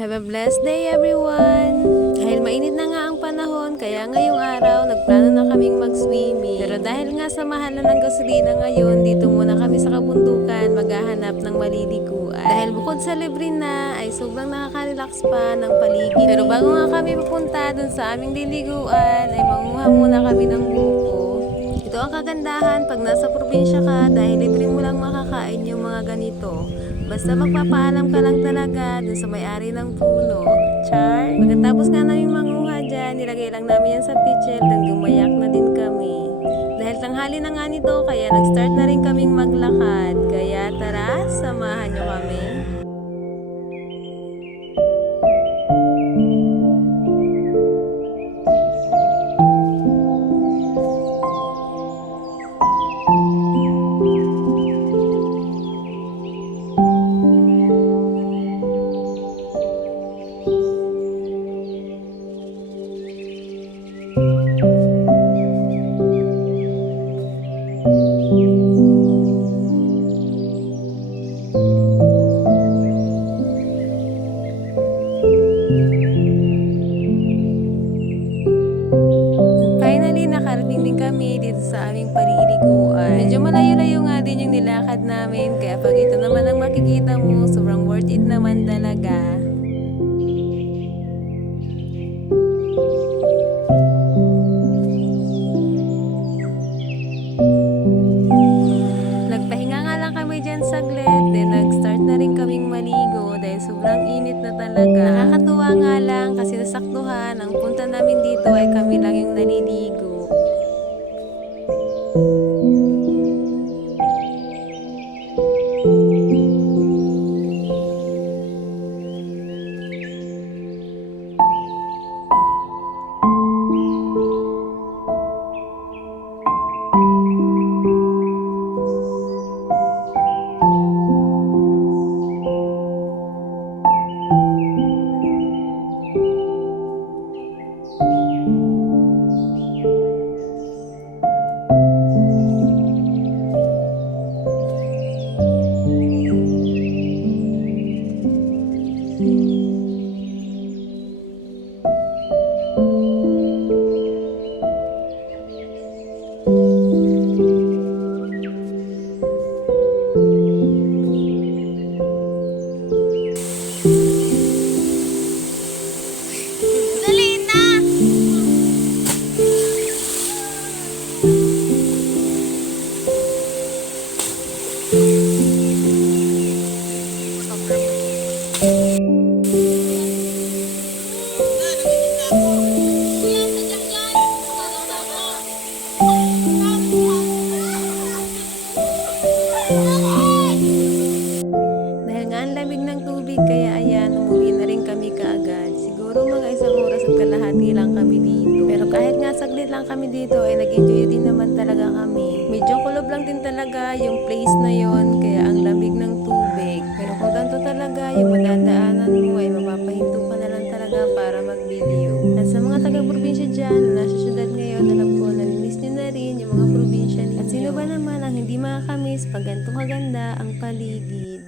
Have a blessed day everyone! Dahil mainit na nga ang panahon, kaya ngayong araw nagplano na kaming mag-swimming. Pero dahil nga sa mahal na ng gasolina ngayon, dito muna kami sa kabundukan maghahanap ng maliliguan. Dahil bukod sa libre na, ay sobrang nakaka-relax pa ng paligid. Pero bago nga kami pupunta dun sa aming liliguan, ay manguha muna kami ng buko. Ito ang kagandahan pag nasa probinsya ka dahil libre mo lang makakain yung mga ganito. Basta magpapaalam ka lang talaga dun sa may-ari ng puno. Char! Pagkatapos nga namin manguha dyan, nilagay lang namin yan sa pitchel dan gumayak na din kami. Dahil tanghali na nga nito, kaya nag-start na rin kaming maglakad. Kaya tara, samahan nyo kami. Nakarating din kami dito sa aming paliliguan. Medyo malayo-layo nga din yung nilakad namin, kaya pag ito naman ang makikita mo, sobrang worth it naman talaga. Nagpahinga nga lang kami dyan saglit, then nag-start na rin kaming maligo dahil sobrang init na talaga. Nakakatuwa nga lang kasi nasaktuhan, ang punta namin dito ay kami lang yung naliligo. Dahil nga ang lamig ng tubig, kaya ayan, umuwi na rin kami kaagad. Siguro mga 1 oras at kalahati lang kami dito. Pero kahit nga saglit lang kami dito, ay nag-enjoy din naman talaga kami. Medyo kulob lang din talaga yung place na yon, kaya ang lamig ng tubig. Pero kung ganito talaga yung madadaanan mo, ay mapapahinto ka na lang talaga para mag-video. At sa mga taga-probinsya dyan, na nasa syudad ngayon, alam ko, namimiss nyo na rin yung mga probinsya ninyo. At sino ba naman ang hindi makakamiss pag ganito kaganda ang paligid?